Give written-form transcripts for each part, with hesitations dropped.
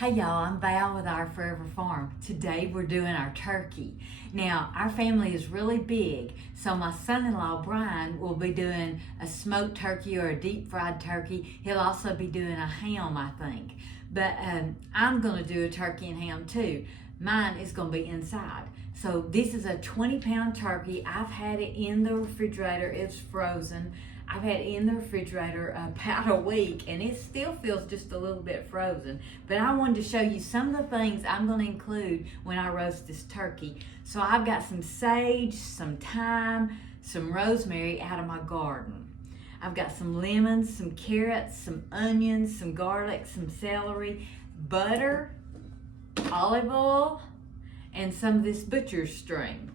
Hey y'all, I'm Val with Our Forever Farm. Today we're doing our turkey. Now, our family is really big, so my son-in-law Brian will be doing a smoked turkey or a deep fried turkey. He'll also be doing a ham, I think. But I'm gonna do a turkey and ham too. Mine is gonna be inside. So this is a 20-pound turkey. I've had it in the refrigerator, it's frozen. I've had it in the refrigerator about a week and it still feels just a little bit frozen. But I wanted to show you some of the things I'm going to include when I roast this turkey. So I've got some sage, some thyme, some rosemary out of my garden. I've got some lemons, some carrots, some onions, some garlic, some celery, butter, olive oil, and some of this butcher's string.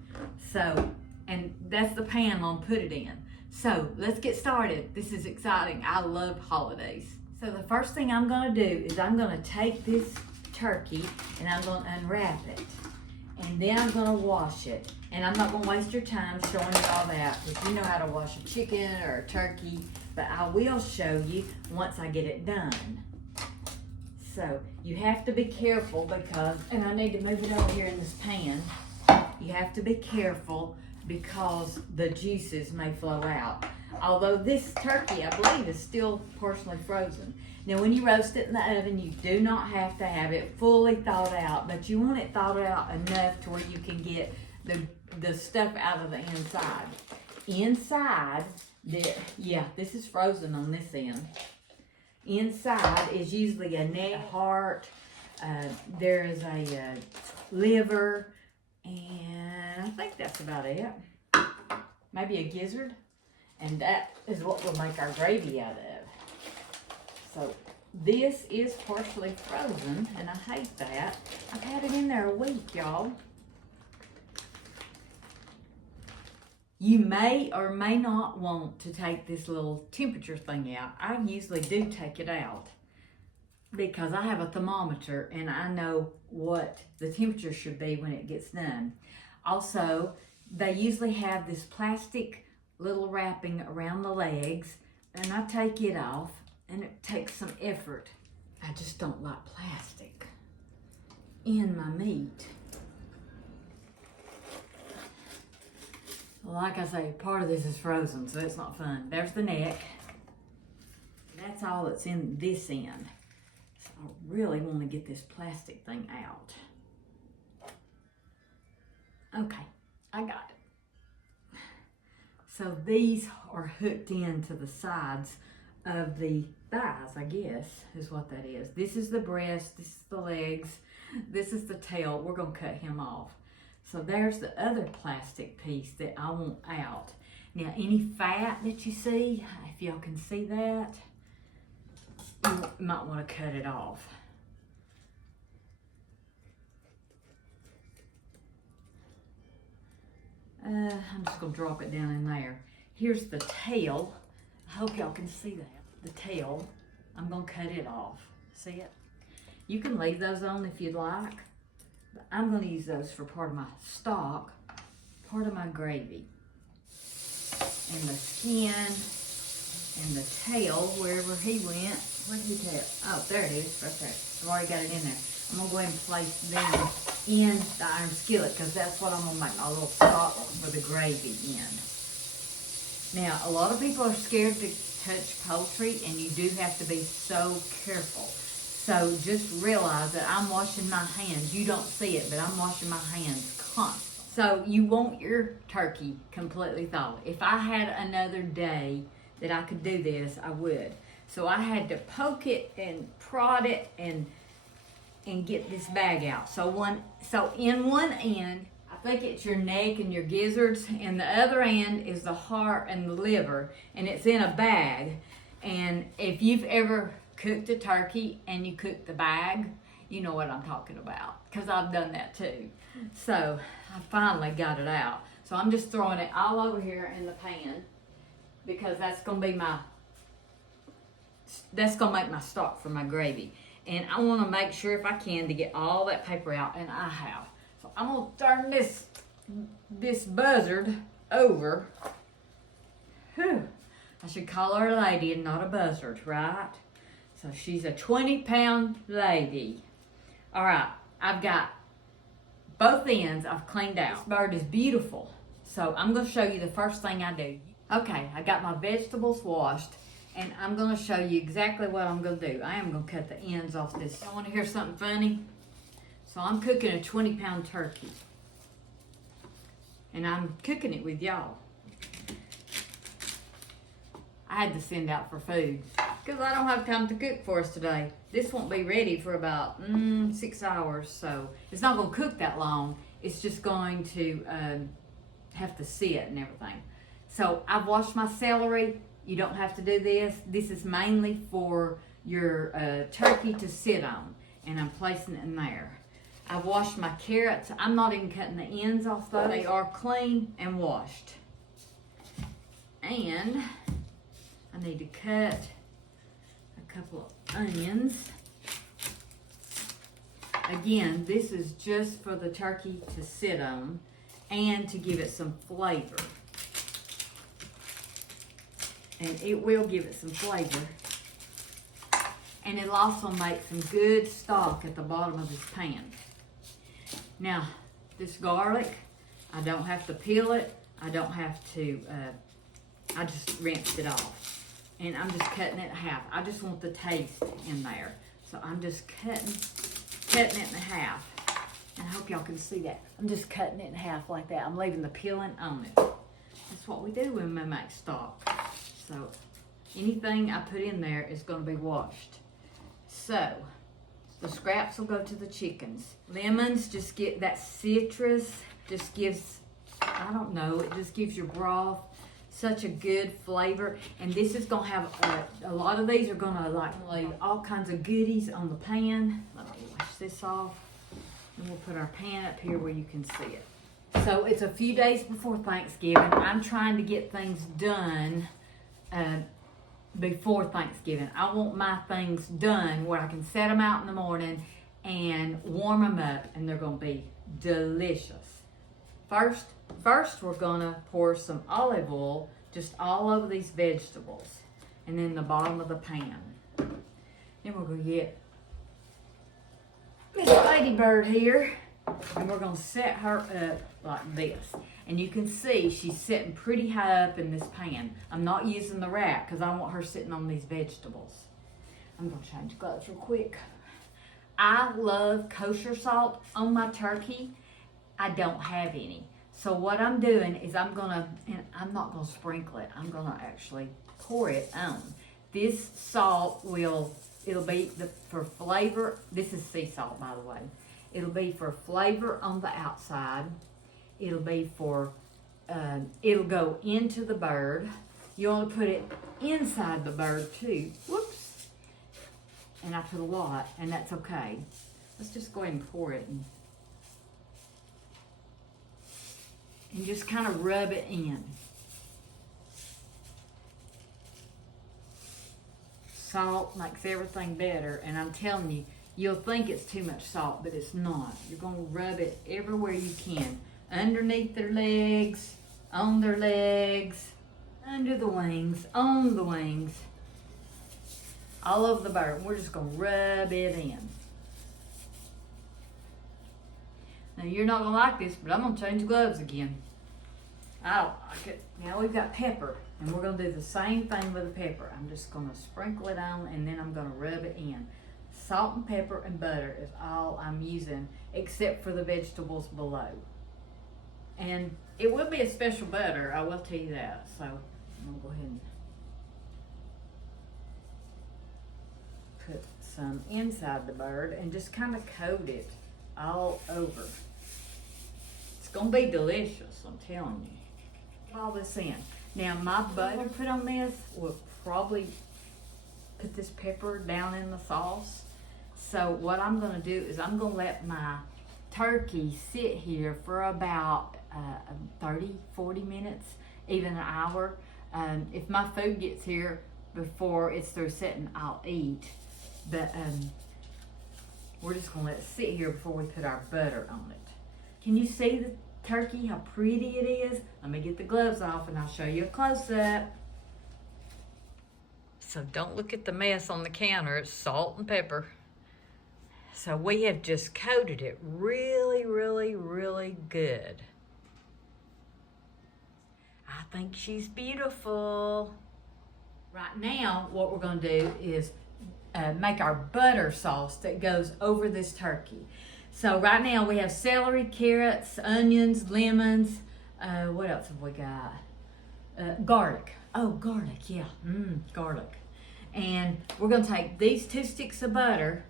So, and that's the pan I'm going to put it in. So let's get started. This is exciting. I love holidays. So the first thing I'm gonna do is I'm gonna take this turkey and I'm gonna unwrap it. And then I'm gonna wash it. And I'm not gonna waste your time showing you all that, because you know how to wash a chicken or a turkey, but I will show you once I get it done. So you have to be careful because, and I need to move it over here in this pan. You have to be careful because the juices may flow out. Although this turkey, I believe, is still partially frozen. Now when you roast it in the oven, you do not have to have it fully thawed out, but you want it thawed out enough to where you can get the stuff out of the inside. Inside, this is frozen on this end. Inside is usually a neck, a heart, there is a liver, and I think that's about it. Maybe a gizzard. And that is what we'll make our gravy out of. So this is partially frozen, and I hate that. I've had it in there a week, y'all. You may or may not want to take this little temperature thing out. I usually do take it out because I have a thermometer and I know what the temperature should be when it gets done. Also, they usually have this plastic little wrapping around the legs, and I take it off, and it takes some effort. I just don't like plastic in my meat. Like I say, part of this is frozen, so it's not fun. There's the neck. That's all that's in this end. So I really want to get this plastic thing out. Okay, I got it. So these are hooked into the sides of the thighs, I guess, is what that is. This is the breast, this is the legs, this is the tail. We're gonna cut him off. So there's the other plastic piece that I want out. Now, any fat that you see, if y'all can see that, you might want to cut it off. I'm just gonna drop it down in there. Here's the tail. I hope y'all can see that. The tail, I'm gonna cut it off. See it? You can leave those on if you'd like, but I'm gonna use those for part of my stock, part of my gravy. And the skin and the tail, wherever he went. Where did he take it? Oh, there it is, right there. I've already got it in there. I'm gonna go ahead and place them in the iron skillet because that's what I'm gonna make my little stock for the gravy in. Now, a lot of people are scared to touch poultry, and you do have to be so careful. So just realize that I'm washing my hands. You don't see it, but I'm washing my hands constantly. So you want your turkey completely thawed. If I had another day that I could do this, I would. So I had to poke it and prod it and get this bag out. So in one end, I think it's your neck and your gizzards, and the other end is the heart and the liver, and it's in a bag. And if you've ever cooked a turkey and you cook the bag, you know what I'm talking about, because I've done that too. So I finally got it out. So I'm just throwing it all over here in the pan because that's gonna make my stock for my gravy. And I want to make sure, if I can, to get all that paper out, and I have. So I'm going to turn this buzzard over. Whew. I should call her a lady and not a buzzard, right? So she's a 20-pound lady. All right, I've got both ends I've cleaned out. This bird is beautiful. So I'm gonna show you the first thing I do. Okay, I got my vegetables washed, and I'm gonna show you exactly what I'm gonna do. I am gonna cut the ends off this. I wanna hear something funny? So I'm cooking a 20-pound turkey. And I'm cooking it with y'all. I had to send out for food because I don't have time to cook for us today. This won't be ready for about 6 hours, so it's not gonna cook that long. It's just going to have to sit and everything. So I've washed my celery. You don't have to do this. This is mainly for your turkey to sit on, and I'm placing it in there. I've washed my carrots. I'm not even cutting the ends off those. They are clean and washed. And I need to cut a couple of onions. Again, this is just for the turkey to sit on and to give it some flavor. And it will give it some flavor. And it'll also make some good stock at the bottom of this pan. Now, this garlic, I don't have to peel it. I don't have to, I just rinsed it off. And I'm just cutting it in half. I just want the taste in there. So I'm just cutting it in half. And I hope y'all can see that. I'm just cutting it in half like that. I'm leaving the peeling on it. That's what we do when we make stock. So anything I put in there is going to be washed. So the scraps will go to the chickens. Lemons just get that citrus, just gives, I don't know, it just gives your broth such a good flavor. And this is going to have, a lot of these are going to like leave all kinds of goodies on the pan. Let me wash this off. And we'll put our pan up here where you can see it. So it's a few days before Thanksgiving. I'm trying to get things done before Thanksgiving. I want my things done where I can set them out in the morning and warm them up, and they're going to be delicious. First we're going to pour some olive oil just all over these vegetables and then the bottom of the pan. Then we're going to get Miss Ladybird here, and we're going to set her up like this. And you can see she's sitting pretty high up in this pan. I'm not using the rack because I want her sitting on these vegetables. I'm going to change gloves real quick. I love kosher salt on my turkey. I don't have any. So what I'm doing is I'm not going to sprinkle it. I'm going to actually pour it on. This salt it'll be for flavor. This is sea salt, by the way. It'll be for flavor on the outside. It'll be for, it'll go into the bird. You want to put it inside the bird too. Whoops. And I put a lot, and that's okay. Let's just go ahead and pour it and just kind of rub it in. Salt makes everything better, and I'm telling you, you'll think it's too much salt, but it's not. You're going to rub it everywhere you can. Underneath their legs, on their legs, under the wings, on the wings, all over the bird. We're just going to rub it in. Now, you're not going to like this, but I'm going to change gloves again. I don't like it. Now, we've got pepper, and we're going to do the same thing with the pepper. I'm just going to sprinkle it on, and then I'm going to rub it in. Salt and pepper and butter is all I'm using, except for the vegetables below. And it will be a special butter, I will tell you that. So I'm going to go ahead and put some inside the bird and just kind of coat it all over. It's going to be delicious, I'm telling you. Put all this in. Now my butter put on this will probably put this pepper down in the sauce. So what I'm going to do is I'm going to let my turkey sit here for about 30-40 minutes, even an hour. If my food gets here before it's through setting, I'll eat. But we're just going to let it sit here before we put our butter on it. Can you see the turkey, how pretty it is? Let me get the gloves off and I'll show you a close-up. So don't look at the mess on the counter. It's salt and pepper. So we have just coated it really, really, really good. I think she's beautiful. Right now, what we're gonna do is make our butter sauce that goes over this turkey. So right now we have celery, carrots, onions, lemons. What else have we got? Garlic. Oh, garlic, yeah, garlic. And we're gonna take these 2 sticks of butter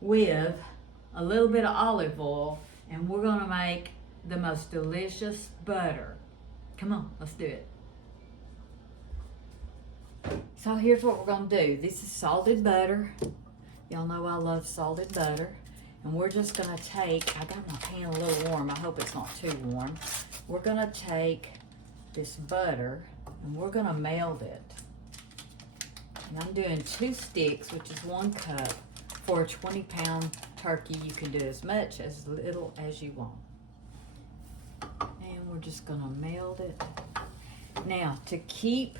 with a little bit of olive oil, and we're gonna make the most delicious butter. Come on, let's do it. So here's what we're gonna do. This is salted butter. Y'all know I love salted butter. And we're just gonna take, I got my pan a little warm. I hope it's not too warm. We're gonna take this butter and we're gonna meld it. And I'm doing 2 sticks, which is 1 cup. For a 20-pound turkey, you can do as much, as little as you want. And we're just gonna meld it. Now, to keep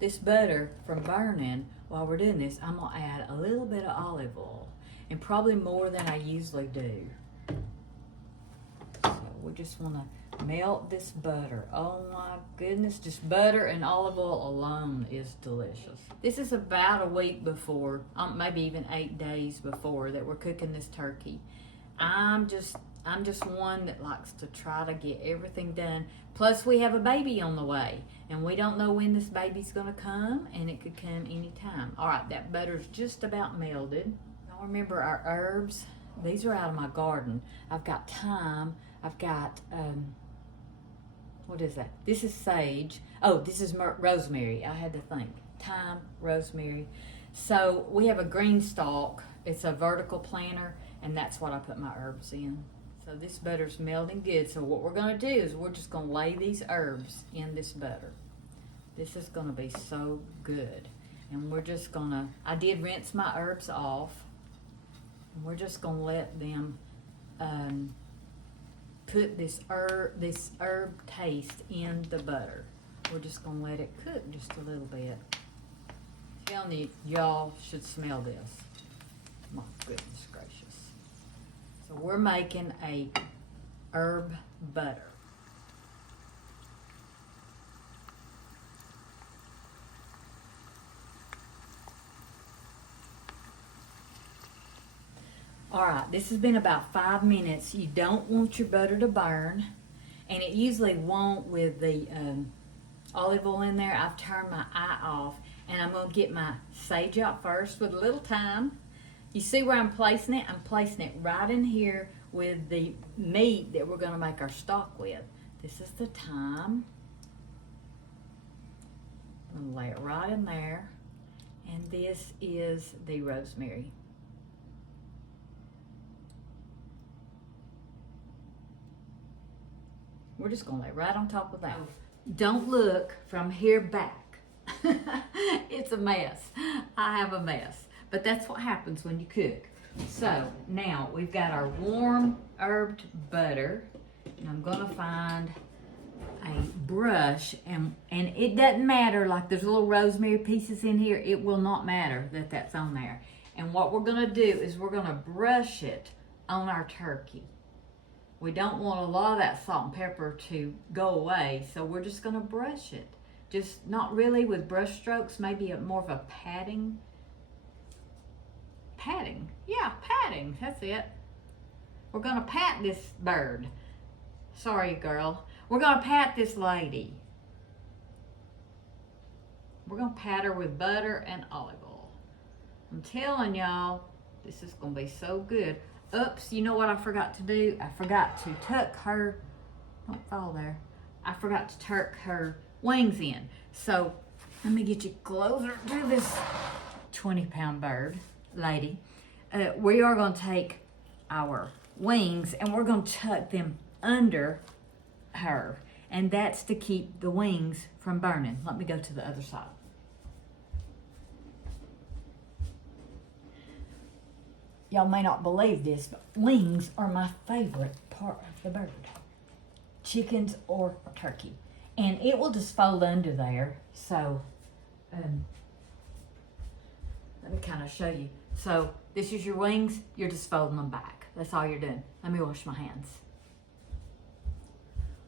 this butter from burning while we're doing this, I'm gonna add a little bit of olive oil, and probably more than I usually do. So we just wanna melt this butter. Oh my goodness, just butter and olive oil alone is delicious. This is about a week before, maybe even 8 days before that we're cooking this turkey. I'm just one that likes to try to get everything done. Plus we have a baby on the way, and we don't know when this baby's gonna come, and it could come anytime. All right, that butter's just about melted. Y'all remember our herbs? These are out of my garden. I've got thyme, I've got, what is that? This is sage. Oh, this is rosemary. I had to think. Thyme, rosemary. So we have a green stalk. It's a vertical planter, and that's what I put my herbs in. So this butter's melting good. So what we're gonna do is we're just gonna lay these herbs in this butter. This is gonna be so good. And we're just gonna, I did rinse my herbs off. And we're just gonna let them put this herb taste in the butter. We're just gonna let it cook just a little bit. I'm telling you, y'all should smell this. My goodness gracious. So we're making a herb butter. All right, this has been about 5 minutes. You don't want your butter to burn, and it usually won't with the olive oil in there. I've turned my eye off, and I'm gonna get my sage out first with a little thyme. You see where I'm placing it? I'm placing it right in here with the meat that we're gonna make our stock with. This is the thyme. I'm gonna lay it right in there, and this is the rosemary. We're just gonna lay right on top of that. Don't look from here back. It's a mess. I have a mess. But that's what happens when you cook. So now we've got our warm herbed butter. And I'm gonna find a brush, and it doesn't matter, like there's little rosemary pieces in here. It will not matter that that's on there. And what we're gonna do is we're gonna brush it on our turkey. We don't want a lot of that salt and pepper to go away, so we're just gonna brush it. Just not really with brush strokes, maybe more of a patting. Patting, yeah, patting, that's it. We're gonna pat this bird. Sorry, girl. We're gonna pat this lady. We're gonna pat her with butter and olive oil. I'm telling y'all, this is gonna be so good. Oops, you know what I forgot to do? I forgot to tuck her, don't fall there. I forgot to tuck her wings in. So let me get you closer to this 20-pound bird, lady. We are gonna take our wings and we're gonna tuck them under her. And that's to keep the wings from burning. Let me go to the other side. Y'all may not believe this, but wings are my favorite part of the bird. Chickens or turkey. And it will just fold under there. So, let me kind of show you. So this is your wings, you're just folding them back. That's all you're doing. Let me wash my hands.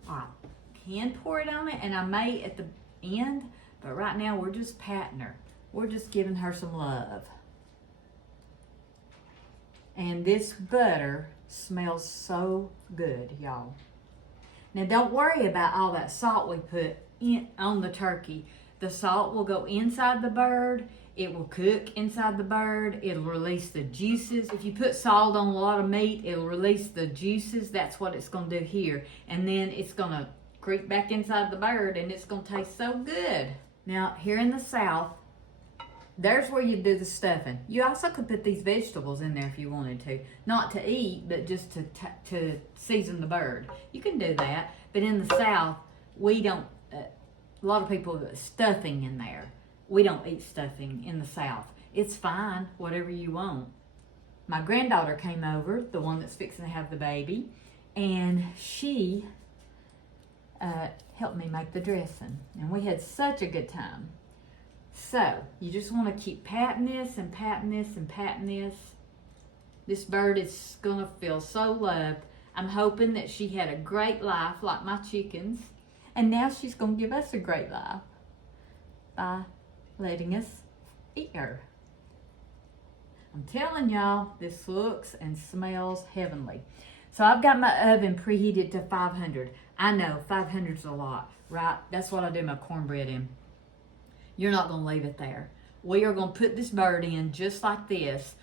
All right, can pour it on it, and I may at the end, but right now we're just patting her. We're just giving her some love. And this butter smells so good, y'all. Now don't worry about all that salt we put in on the turkey. The salt will go inside the bird. It will cook inside the bird. It'll release the juices. If you put salt on a lot of meat, it'll release the juices. That's what it's gonna do here. And then it's gonna creep back inside the bird, and it's gonna taste so good. Now, here in the South, there's where you do the stuffing. You also could put these vegetables in there if you wanted to. Not to eat, but just to season the bird. You can do that. But in the South, we don't, a lot of people put stuffing in there. We don't eat stuffing in the South. It's fine, whatever you want. My granddaughter came over, the one that's fixing to have the baby, and she helped me make the dressing. And we had such a good time. So, you just want to keep patting this and patting this and patting this. This bird is going to feel so loved. I'm hoping that she had a great life like my chickens. And now she's going to give us a great life by letting us eat her. I'm telling y'all, this looks and smells heavenly. So I've got my oven preheated to 500. I know 500's a lot, right? That's what I do my cornbread in. You're not going to leave it there. We are going to put this bird in just like this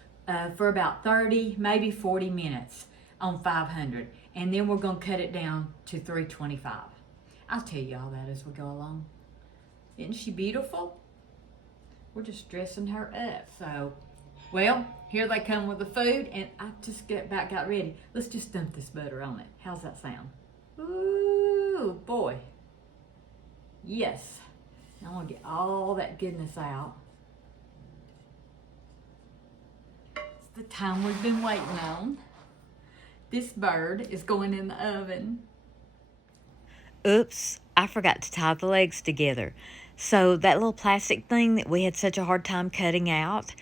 for about 30, maybe 40 minutes on 500. And then we're going to cut it down to 325. I'll tell you all that as we go along. Isn't she beautiful? We're just dressing her up. So, well, here they come with the food, and I just got ready. Let's just dump this butter on it. How's that sound? Ooh, boy. Yes. I want to get all that goodness out. It's the time we've been waiting on. This bird is going in the oven. Oops, I forgot to tie the legs together. So that little plastic thing that we had such a hard time cutting out,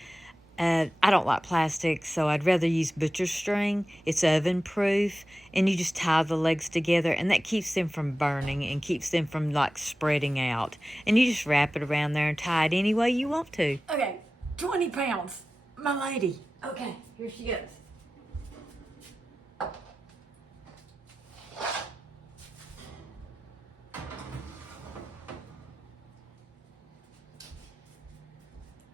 I don't like plastic, so I'd rather use butcher string. It's oven proof, and you just tie the legs together, and that keeps them from burning and keeps them from like spreading out. And you just wrap it around there and tie it any way you want to. Okay, 20 pounds, my lady. Okay, here she goes.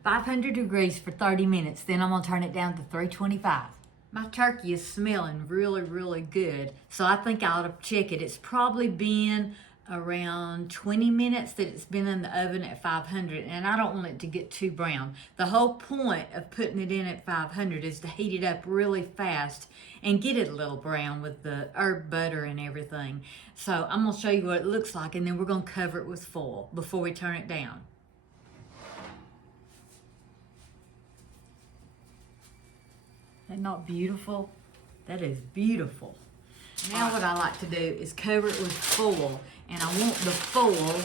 $500 degrees for 30 minutes, then I'm gonna turn it down to 325. My turkey is smelling really, really good, so I think I ought to check it. It's probably been around 20 minutes that it's been in the oven at 500, and I don't want it to get too brown. The whole point of putting it in at 500 is to heat it up really fast and get it a little brown with the herb butter and everything. So I'm gonna show you what it looks like, and then we're gonna cover it with foil before we turn it down. Isn't that beautiful? That is beautiful. Now what I like to do is cover it with foil, and I want the foil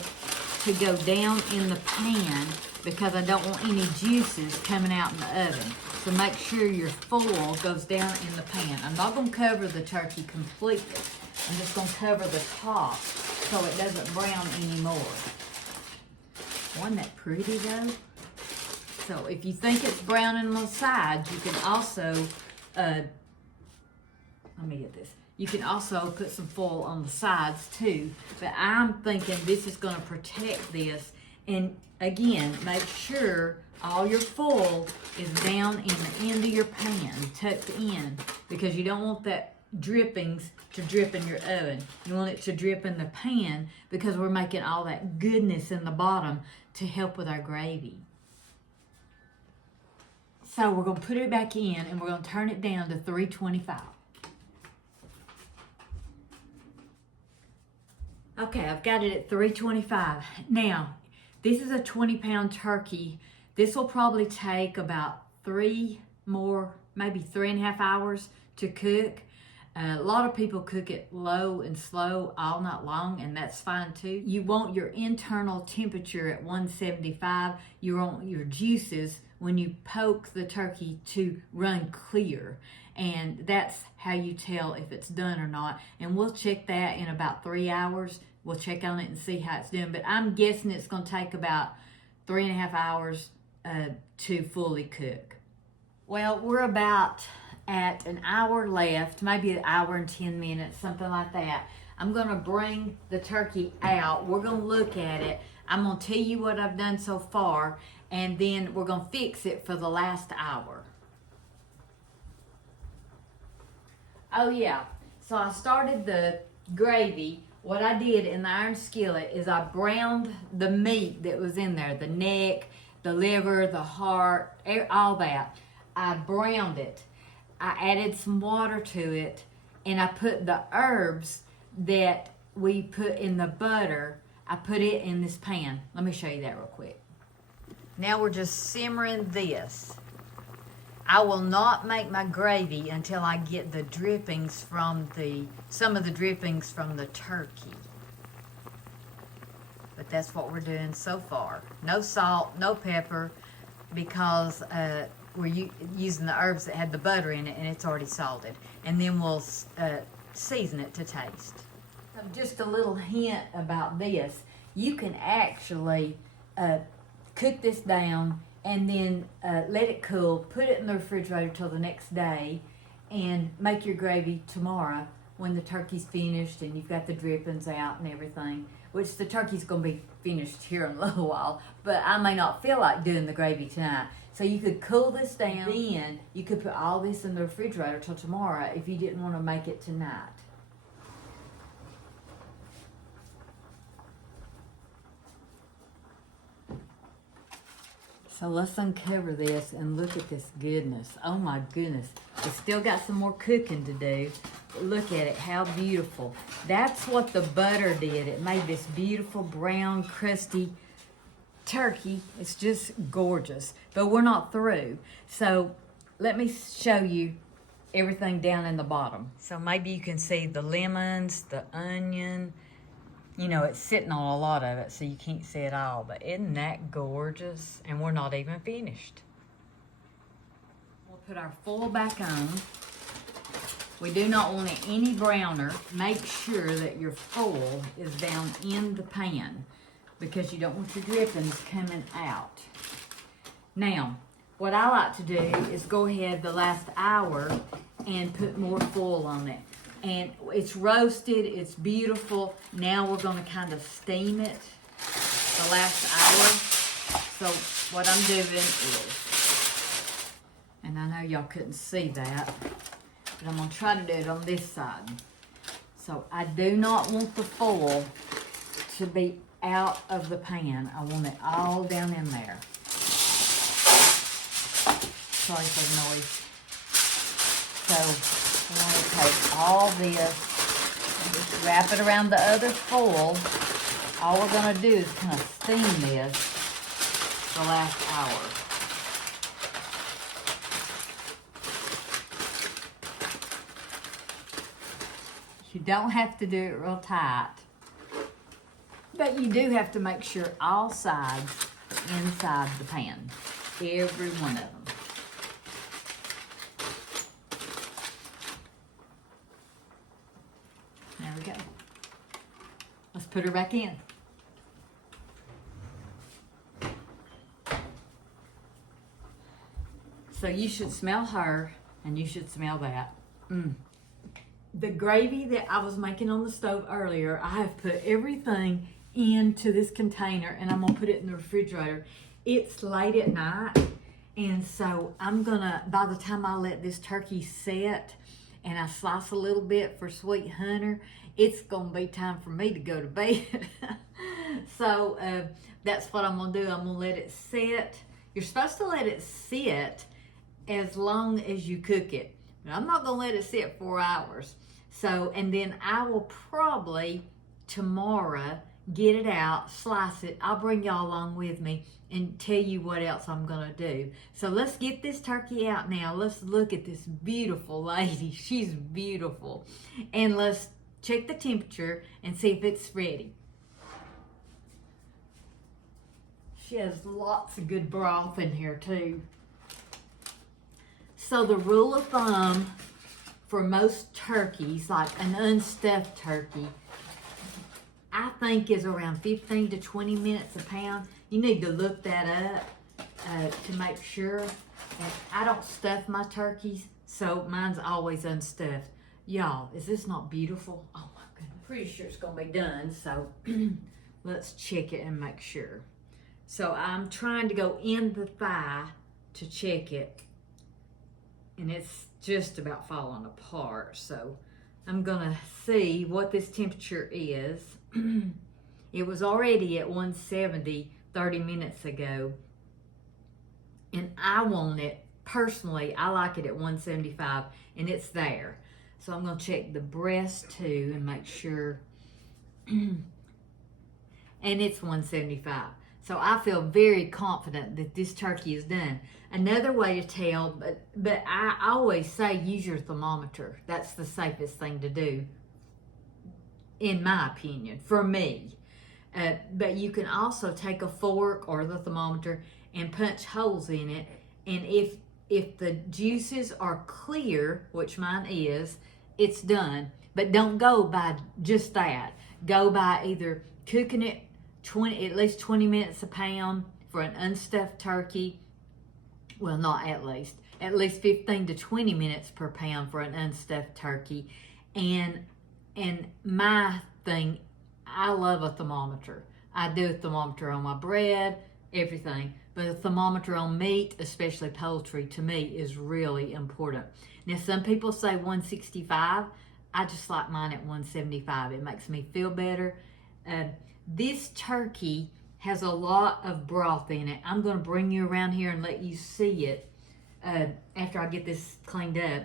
to go down in the pan because I don't want any juices coming out in the oven. So make sure your foil goes down in the pan. I'm not going to cover the turkey completely. I'm just going to cover the top so it doesn't brown anymore. Wasn't that pretty though? So if you think it's browning on the sides, you can also, let me get this. You can also put some foil on the sides too. But I'm thinking this is gonna protect this. And again, make sure all your foil is down in the end of your pan, tucked in, because you don't want that drippings to drip in your oven. You want it to drip in the pan because we're making all that goodness in the bottom to help with our gravy. So we're going to put it back in, and we're going to turn it down to 325. Okay, I've got it at 325. Now, this is a 20-pound turkey. This will probably take about 3 more, maybe 3.5 hours to cook. A lot of people cook it low and slow all night long, and that's fine too. You want your internal temperature at 175. You want your juices, when you poke the turkey, to run clear. And that's how you tell if it's done or not. And we'll check that in about 3 hours. We'll check on it and see how it's doing. But I'm guessing it's going to take about 3.5 hours to fully cook. Well, we're about at an hour left, maybe an hour and 10 minutes, something like that. I'm gonna bring the turkey out. We're gonna look at it. I'm gonna tell you what I've done so far, and then we're gonna fix it for the last hour. Oh yeah, so I started the gravy. What I did in the iron skillet is I browned the meat that was in there, the neck, the liver, the heart, all that. I browned it. I added some water to it, and I put the herbs that we put in the butter, I put it in this pan. Let me show you that real quick. Now we're just simmering this. I will not make my gravy until I get the drippings from some of the drippings from the turkey. But that's what we're doing so far. No salt, no pepper, because we're using the herbs that had the butter in it, and it's already salted. And then we'll season it to taste. So just a little hint about this. You can actually cook this down and then let it cool, put it in the refrigerator till the next day, and make your gravy tomorrow when the turkey's finished and you've got the drippings out and everything, which the turkey's going to be finished here in a little while, but I may not feel like doing the gravy tonight. So you could cool this down, then you could put all this in the refrigerator till tomorrow if you didn't want to make it tonight. So let's uncover this and look at this goodness. Oh my goodness. It's still got some more cooking to do. But look at it, how beautiful. That's what the butter did. It made this beautiful brown, crusty turkey. It's just gorgeous. But we're not through. So let me show you everything down in the bottom. So maybe you can see the lemons, the onion. You know, it's sitting on a lot of it, so you can't see it all. But isn't that gorgeous? And we're not even finished. We'll put our foil back on. We do not want it any browner. Make sure that your foil is down in the pan, because you don't want your drippings coming out. Now, what I like to do is go ahead the last hour and put more foil on it. And it's roasted, it's beautiful. Now we're gonna kind of steam it the last hour. So what I'm doing is, and I know y'all couldn't see that, but I'm gonna try to do it on this side. So I do not want the foil to be out of the pan. I want it all down in there. Sorry for the noise. So we want to take all this and just wrap it around the other foil. All we're going to do is kind of steam this the last hour. You don't have to do it real tight, but you do have to make sure all sides are inside the pan, every one of them. There we go. Let's put her back in. So you should smell her, and you should smell that. The gravy that I was making on the stove earlier, I have put everything into this container, and I'm gonna put it in the refrigerator. It's late at night, and so I'm gonna, by the time I let this turkey set and I slice a little bit for Sweet Hunter, it's gonna be time for me to go to bed. So that's what I'm gonna do. I'm gonna let it set. You're supposed to let it sit as long as you cook it, but I'm not gonna let it sit 4 hours. So, and then I will probably tomorrow get it out, slice it. I'll bring y'all along with me and tell you what else I'm gonna do. So let's get this turkey out now. Let's look at this beautiful lady. She's beautiful. And let's check the temperature and see if it's ready. She has lots of good broth in here too. So the rule of thumb for most turkeys, like an unstuffed turkey, I think is around 15 to 20 minutes a pound. You need to look that up to make sure. And I don't stuff my turkeys, so mine's always unstuffed. Y'all, is this not beautiful? Oh my goodness. Pretty sure it's gonna be done, so let's check it and make sure. So I'm trying to go in the thigh to check it, and it's just about falling apart. So I'm gonna see what this temperature is. It was already at 170 30 minutes ago, and I want it, personally, I like it at 175, and it's there. So I'm gonna check the breast too and make sure, and it's 175. So I feel very confident that this turkey is done. Another way to tell, but I always say use your thermometer. That's the safest thing to do, in my opinion, for me. But you can also take a fork or the thermometer and punch holes in it. And if the juices are clear, which mine is, it's done. But don't go by just that. Go by either cooking it at least 20 minutes a pound for an unstuffed turkey. Well, not at least 15 to 20 minutes per pound for an unstuffed turkey. And my thing, I love a thermometer. I do a thermometer on my bread, everything. But a thermometer on meat, especially poultry, to me is really important. Now, some people say 165. I just like mine at 175. It makes me feel better. This turkey has a lot of broth in it. I'm going to bring you around here and let you see it after I get this cleaned up.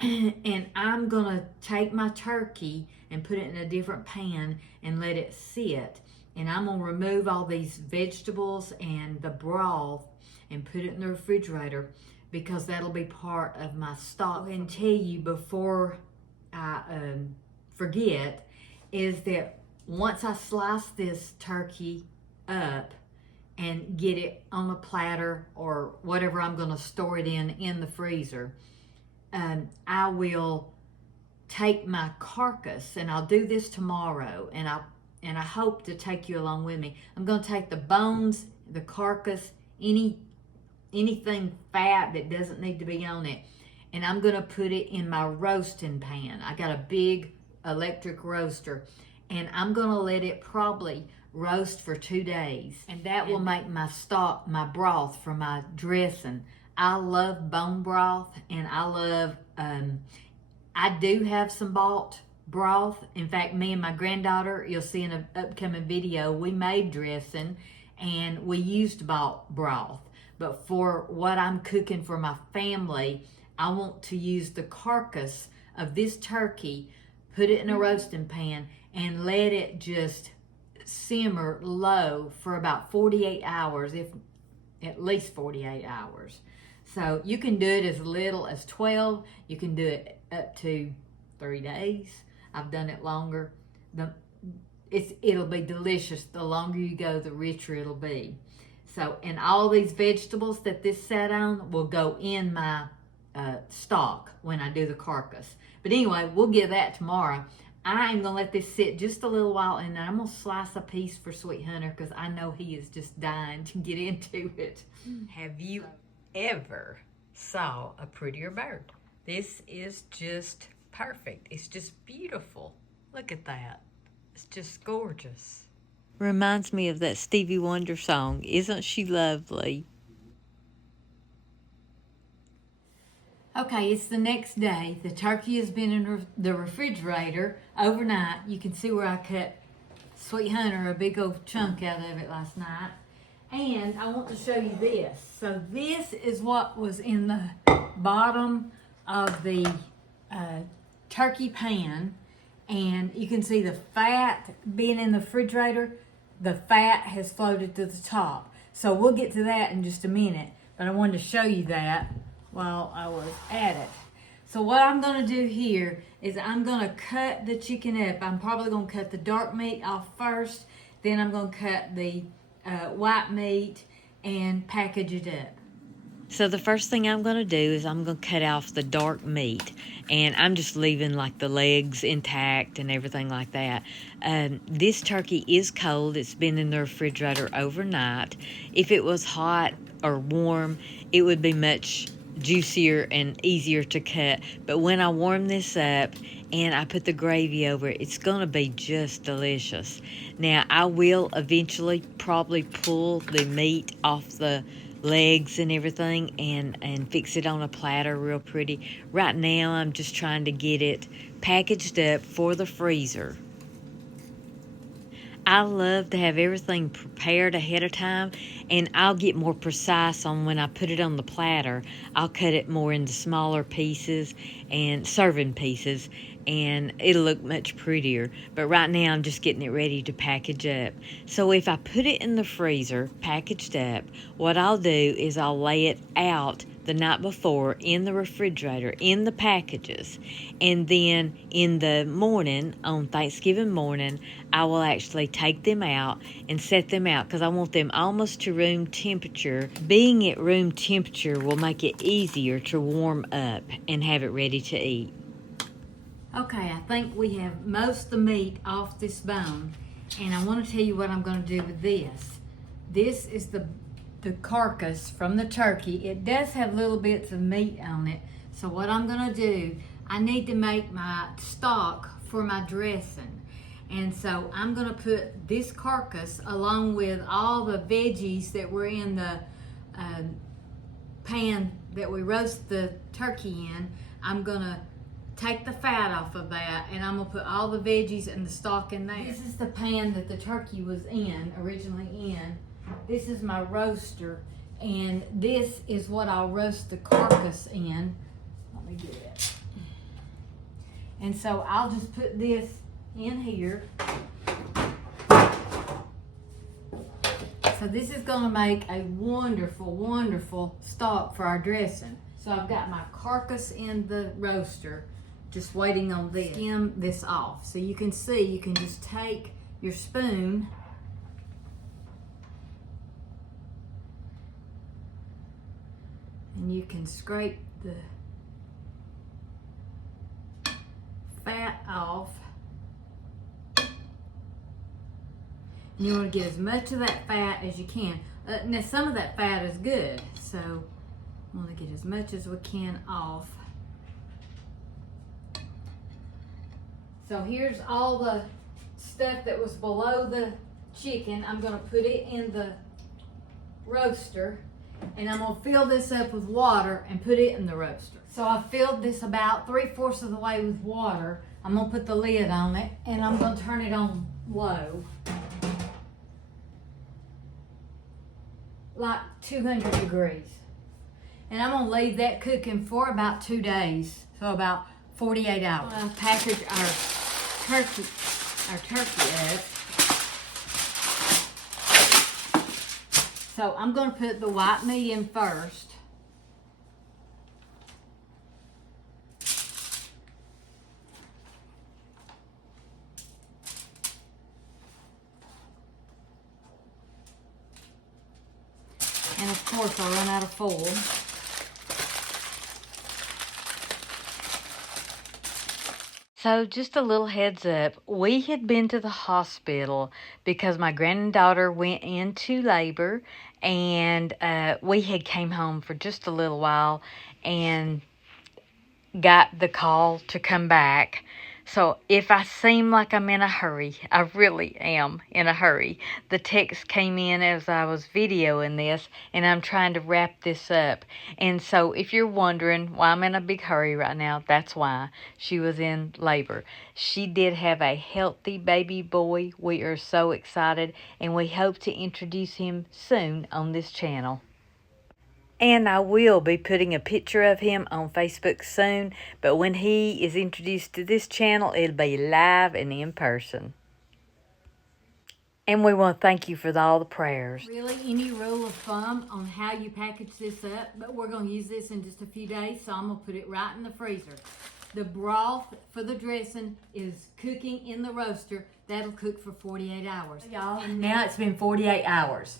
And I'm going to take my turkey and put it in a different pan and let it sit. And I'm going to remove all these vegetables and the broth and put it in the refrigerator, because that'll be part of my stock. And tell you before I forget is that once I slice this turkey up and get it on a platter or whatever I'm going to store it in the freezer, I will take my carcass, and I'll do this tomorrow, and I hope to take you along with me. I'm going to take the bones, the carcass, anything fat that doesn't need to be on it, and I'm going to put it in my roasting pan. I got a big electric roaster, and I'm going to let it probably roast for 2 days, and that will make my stock, my broth for my dressing. I love bone broth, and I love, I do have some bought broth. In fact, me and my granddaughter, you'll see in an upcoming video, we made dressing, and we used bought broth. But for what I'm cooking for my family, I want to use the carcass of this turkey, put it in a roasting pan, and let it just simmer low for about 48 hours, if at least 48 hours. So you can do it as little as 12. You can do it up to 3 days. I've done it longer. It'll be delicious. The longer you go, the richer it'll be. So, and all these vegetables that this sat on will go in my stock when I do the carcass. But anyway, we'll get that tomorrow. I am going to let this sit just a little while, and then I'm going to slice a piece for Sweet Hunter, because I know he is just dying to get into it. Have you ever saw a prettier bird? This is just perfect. It's just beautiful. Look at that. It's just gorgeous. Reminds me of that Stevie Wonder song, Isn't She Lovely? Okay, it's the next day. The turkey has been in the refrigerator overnight. You can see where I cut Sweet Hunter a big old chunk out of it last night. And I want to show you this. So this is what was in the bottom of the turkey pan. and you can see the fat being in the refrigerator. The fat has floated to the top. So we'll get to that in just a minute, but I wanted to show you that while I was at it. So what I'm gonna do here is I'm gonna cut the chicken up. I'm probably gonna cut the dark meat off first, then I'm gonna cut the white meat and package it up. So the first thing I'm going to do is I'm going to cut off the dark meat, and I'm just leaving like the legs intact and everything like that. This turkey is cold. It's been in the refrigerator overnight. If it was hot or warm, it would be much juicier and easier to cut. But when I warm this up and I put the gravy over it, it's going to be just delicious. Now, I will eventually probably pull the meat off the legs and everything and fix it on a platter real pretty. Right now I'm just trying to get it packaged up for the freezer. I love to have everything prepared ahead of time, and I'll get more precise on when I put it on the platter. I'll cut it more into smaller pieces and serving pieces, and it'll look much prettier. But right now I'm just getting it ready to package up. So if I put it in the freezer packaged up, what I'll do is I'll lay it out the night before in the refrigerator in the packages, and then in the morning, on Thanksgiving morning, I will actually take them out and set them out because I want them almost to room temperature. Being at room temperature will make it easier to warm up and have it ready to eat. Okay, I think we have most of the meat off this bone, and I want to tell you what I'm going to do with this. This is the carcass from the turkey. It does have little bits of meat on it, so what I'm going to do, I need to make my stock for my dressing, and so I'm going to put this carcass along with all the veggies that were in the pan that we roast the turkey in. I'm going to take the fat off of that, and I'm gonna put all the veggies and the stock in there. This is the pan that the turkey was originally in. This is my roaster, and this is what I'll roast the carcass in. Let me get it. And so I'll just put this in here. So this is gonna make a wonderful, wonderful stock for our dressing. So I've got my carcass in the roaster, just waiting on this. Skim this off. So you can see, you can just take your spoon and you can scrape the fat off. And you want to get as much of that fat as you can. Now some of that fat is good, so I want to get as much as we can off. So here's all the stuff that was below the chicken. I'm going to put it in the roaster, and I'm going to fill this up with water and put it in the roaster. So I filled this about 3/4 of the way with water. I'm going to put the lid on it, and I'm going to turn it on low, like 200 degrees. And I'm going to leave that cooking for about 2 days, so about 48 hours. I'll package our turkey up. So I'm going to put the white meat in first. And of course I'll run out of foil. So just a little heads up, we had been to the hospital because my granddaughter went into labor, and we had came home for just a little while and got the call to come back. So if I seem like I'm in a hurry, I really am in a hurry. The text came in as I was videoing this, and I'm trying to wrap this up. And so if you're wondering why I'm in a big hurry right now, that's why. She was in labor. She did have a healthy baby boy. We are so excited, and we hope to introduce him soon on this channel. And I will be putting a picture of him on Facebook soon, but when he is introduced to this channel, it'll be live and in person. And we want to thank you for all the prayers. Really, any rule of thumb on how you package this up, but we're going to use this in just a few days, so I'm going to put it right in the freezer. The broth for the dressing is cooking in the roaster. That'll cook for 48 hours. Y'all, and now it's been 48 hours.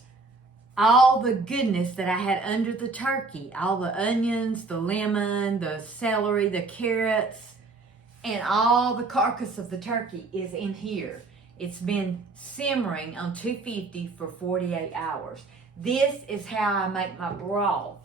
All the goodness that I had under the turkey, all the onions, the lemon, the celery, the carrots, and all the carcass of the turkey is in here. It's been simmering on 250 for 48 hours. This is how I make my broth.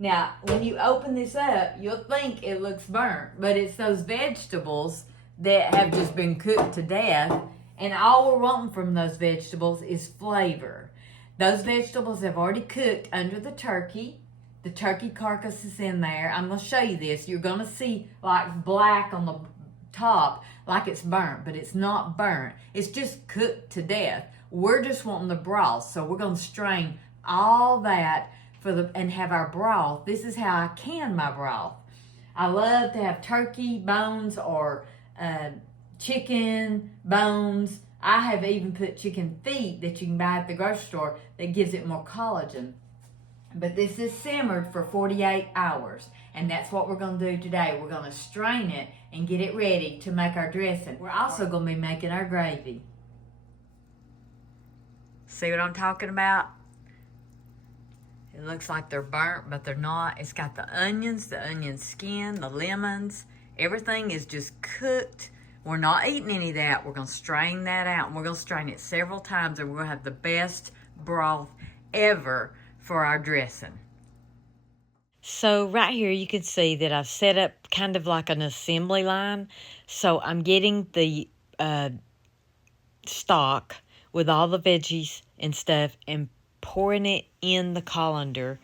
Now, when you open this up, you'll think it looks burnt, but it's those vegetables that have just been cooked to death, and all we're wanting from those vegetables is flavor. Those vegetables have already cooked under the turkey. The turkey carcass is in there. I'm going to show you this. You're going to see like black on the top, like it's burnt, but it's not burnt. It's just cooked to death. We're just wanting the broth, so we're going to strain all that and have our broth. This is how I can my broth. I love to have turkey bones or chicken bones. I have even put chicken feet that you can buy at the grocery store that gives it more collagen. But this is simmered for 48 hours. And that's what we're going to do today. We're going to strain it and get it ready to make our dressing. We're also going to be making our gravy. See what I'm talking about? It looks like they're burnt, but they're not. It's got the onion skin, the lemons. Everything is just cooked. We're not eating any of that. We're going to strain that out. And we're going to strain it several times, and we're going to have the best broth ever for our dressing. So right here you can see that I've set up kind of like an assembly line. So I'm getting the stock with all the veggies and stuff and pouring it in the colander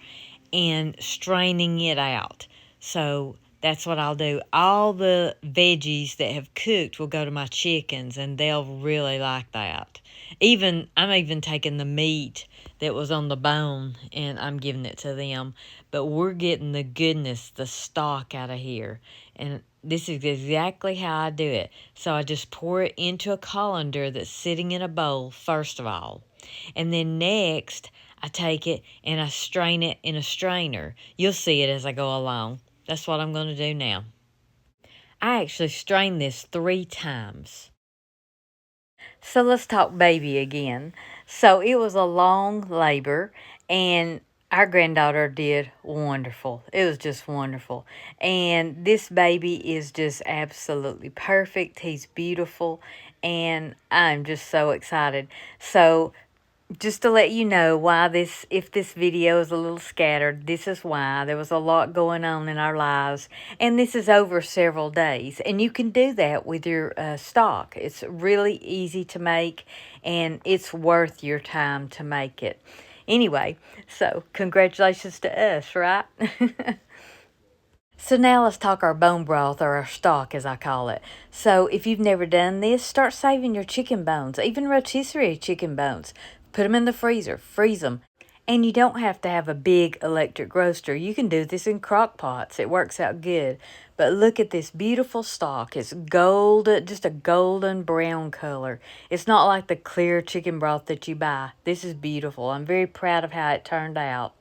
and straining it out. So that's what I'll do. All the veggies that have cooked will go to my chickens, and they'll really like that. I'm even taking the meat that was on the bone, and I'm giving it to them. But we're getting the goodness, the stock out of here. And this is exactly how I do it. So I just pour it into a colander that's sitting in a bowl, first of all. And then next, I take it and I strain it in a strainer. You'll see it as I go along. That's what I'm going to do now. I actually strained this 3 times. So let's talk baby again. So it was a long labor, and our granddaughter did wonderful. It was just wonderful. And this baby is just absolutely perfect. He's beautiful, and I'm just so excited. So just to let you know why if this video is a little scattered, this is why. There was a lot going on in our lives, and this is over several days. And you can do that with your stock. It's really easy to make, and it's worth your time to make it. Anyway, so congratulations to us, right? So now let's talk our bone broth, or our stock as I call it. So if you've never done this, start saving your chicken bones, even rotisserie chicken bones. Put them in the freezer, freeze them. And you don't have to have a big electric roaster. You can do this in crock pots. It works out good. But look at this beautiful stock. It's gold, just a golden brown color. It's not like the clear chicken broth that you buy. This is beautiful. I'm very proud of how it turned out.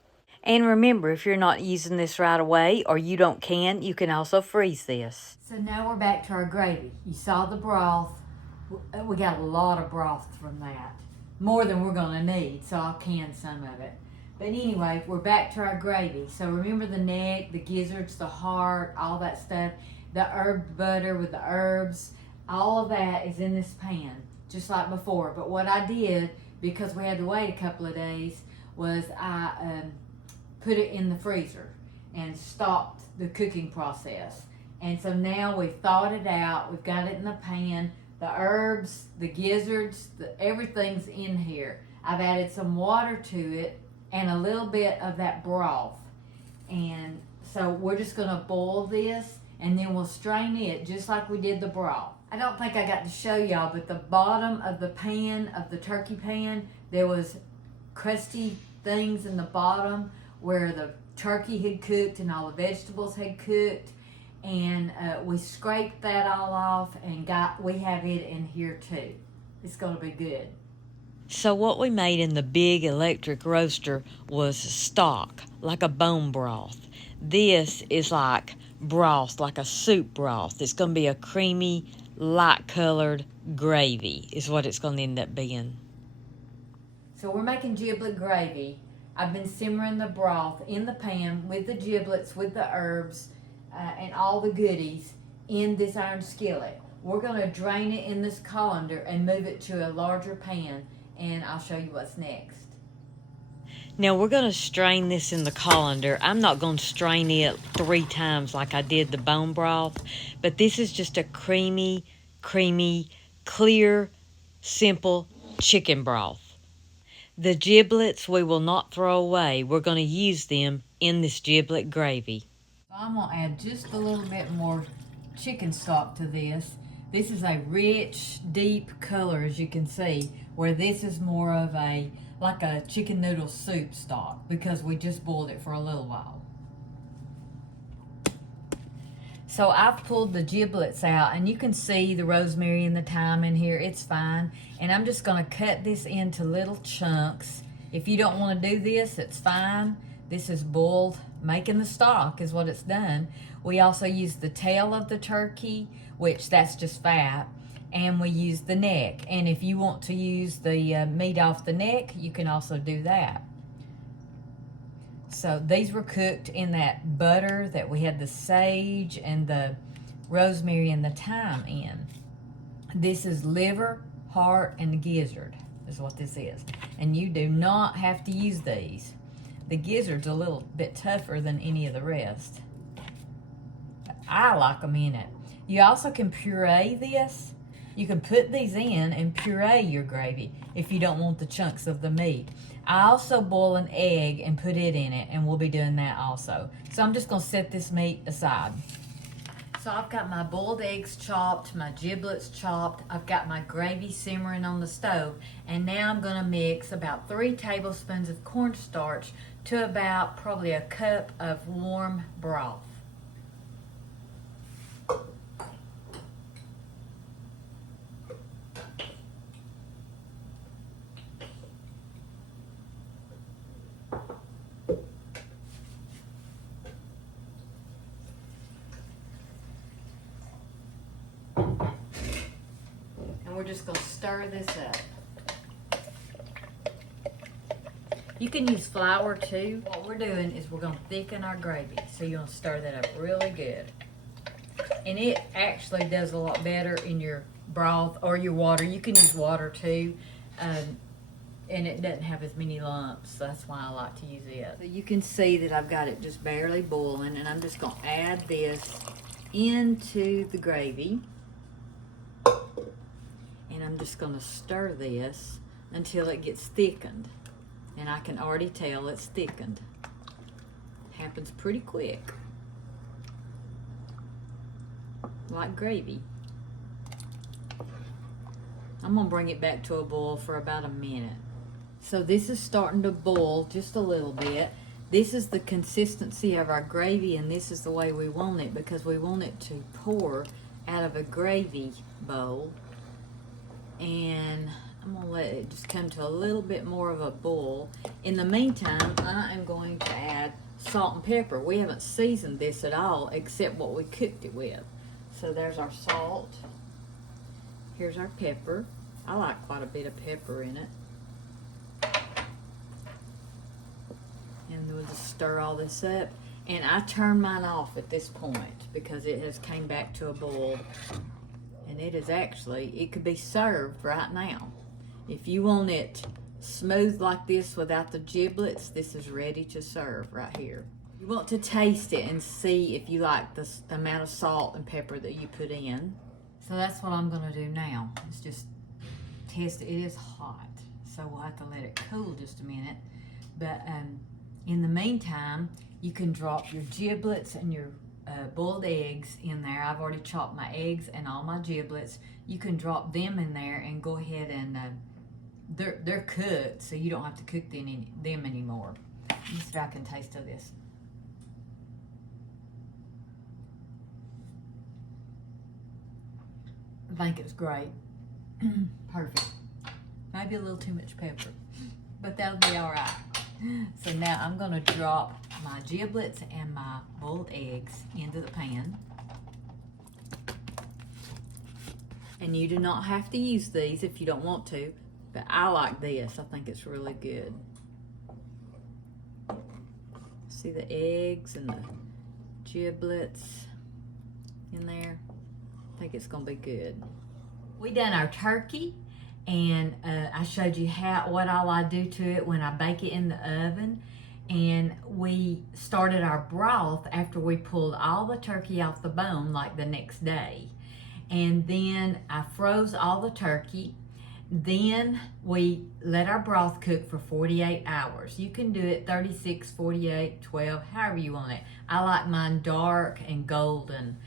And remember, if you're not using this right away or you can also freeze this. So now we're back to our gravy. You saw the broth. We got a lot of broth from that. More than we're going to need, so I'll can some of it. But anyway, we're back to our gravy. So remember the neck, the gizzards, the heart, all that stuff. The herb butter with the herbs. All of that is in this pan, just like before. But what I did, because we had to wait a couple of days, was I put it in the freezer and stopped the cooking process. And so now we've thawed it out. We've got it in the pan. The herbs, the gizzards, everything's in here. I've added some water to it and a little bit of that broth. And so we're just going to boil this, and then we'll strain it just like we did the broth. I don't think I got to show y'all, but the bottom of the pan, of the turkey pan, there was crusty things in the bottom where the turkey had cooked and all the vegetables had cooked. And we scraped that all off and we have it in here too. It's gonna be good. So what we made in the big electric roaster was stock, like a bone broth. This is like broth, like a soup broth. It's going to be a creamy, light-colored gravy is what it's going to end up being. So we're making giblet gravy. I've been simmering the broth in the pan with the giblets, with the herbs, and all the goodies in this iron skillet. We're going to drain it in this colander and move it to a larger pan, and I'll show you what's next. Now we're going to strain this in the colander. I'm not going to strain it 3 times like I did the bone broth, but this is just a creamy, clear, simple chicken broth. The giblets we will not throw away. We're going to use them in this giblet gravy. So I'm going to add just a little bit more chicken stock to this. This is a rich, deep color, as you can see, where this is more of like a chicken noodle soup stock because we just boiled it for a little while. So I've pulled the giblets out, and you can see the rosemary and the thyme in here. It's fine. And I'm just going to cut this into little chunks. If you don't want to do this, it's fine. This is boiled, making the stock is what it's done. We also use the tail of the turkey, which that's just fat, and we use the neck. And if you want to use the meat off the neck, you can also do that. So these were cooked in that butter that we had the sage and the rosemary and the thyme in. This is liver, heart, and the gizzard is what this is. And you do not have to use these. The gizzard's a little bit tougher than any of the rest. I like them in it. You also can puree this. You can put these in and puree your gravy if you don't want the chunks of the meat. I also boil an egg and put it in it, and we'll be doing that also. So I'm just going to set this meat aside. So I've got my boiled eggs chopped, my giblets chopped. I've got my gravy simmering on the stove. And now I'm going to mix about 3 tablespoons of cornstarch to about probably a cup of warm broth. We're just going to stir this up. You can use flour too. What we're doing is we're going to thicken our gravy. So you're going to stir that up really good. And it actually does a lot better in your broth or your water. You can use water too. And it doesn't have as many lumps. So that's why I like to use it. So you can see that I've got it just barely boiling. And I'm just going to add this into the gravy. And I'm just going to stir this until it gets thickened. And I can already tell it's thickened. Happens pretty quick. Like gravy. I'm going to bring it back to a boil for about a minute. So this is starting to boil just a little bit. This is the consistency of our gravy, and this is the way we want it because we want it to pour out of a gravy bowl. And I'm going to let it just come to a little bit more of a boil. In the meantime, I am going to add salt and pepper. We haven't seasoned this at all except what we cooked it with. So there's our salt. Here's our pepper. I like quite a bit of pepper in it. And we'll just stir all this up. And I turn mine off at this point because it has came back to a boil. And it is actually, it could be served right now. If you want it smooth like this without the giblets, this is ready to serve right here. You want to taste it and see if you like the amount of salt and pepper that you put in. So that's what I'm going to do now. It's just test it. It is hot, so we'll have to let it cool just a minute. But in the meantime, you can drop your giblets and your boiled eggs in there. I've already chopped my eggs and all my giblets. You can drop them in there and go ahead and they're cooked, so you don't have to cook them anymore. Let me see if I can taste of this. I think it's great. Perfect. Maybe a little too much pepper, but that'll be all right. So now I'm gonna drop my giblets and my boiled eggs into the pan. And you do not have to use these if you don't want to, but I like this. I think it's really good. See the eggs and the giblets in there? I think it's gonna be good. We done our turkey, and I showed you what all I do to it when I bake it in the oven. And we started our broth after we pulled all the turkey off the bone, like the next day. And then I froze all the turkey. Then we let our broth cook for 48 hours. You can do it 36, 48, 12, however you want it. I like mine dark and golden.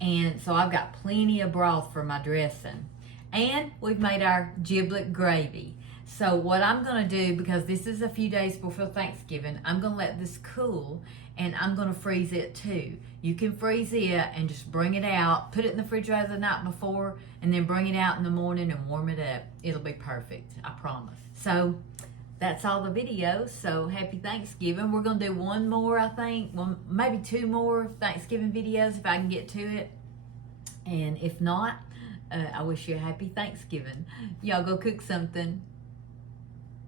And so I've got plenty of broth for my dressing. And we've made our giblet gravy. So what I'm gonna do, because this is a few days before Thanksgiving, I'm gonna let this cool, and I'm gonna freeze it too. You can freeze it and just bring it out, put it in the refrigerator the night before, and then bring it out in the morning and warm it up. It'll be perfect, I promise. So that's all the videos. So happy Thanksgiving. We're gonna do one more, I think, well, maybe two more Thanksgiving videos if I can get to it. And if not, I wish you a happy Thanksgiving. Y'all go cook something.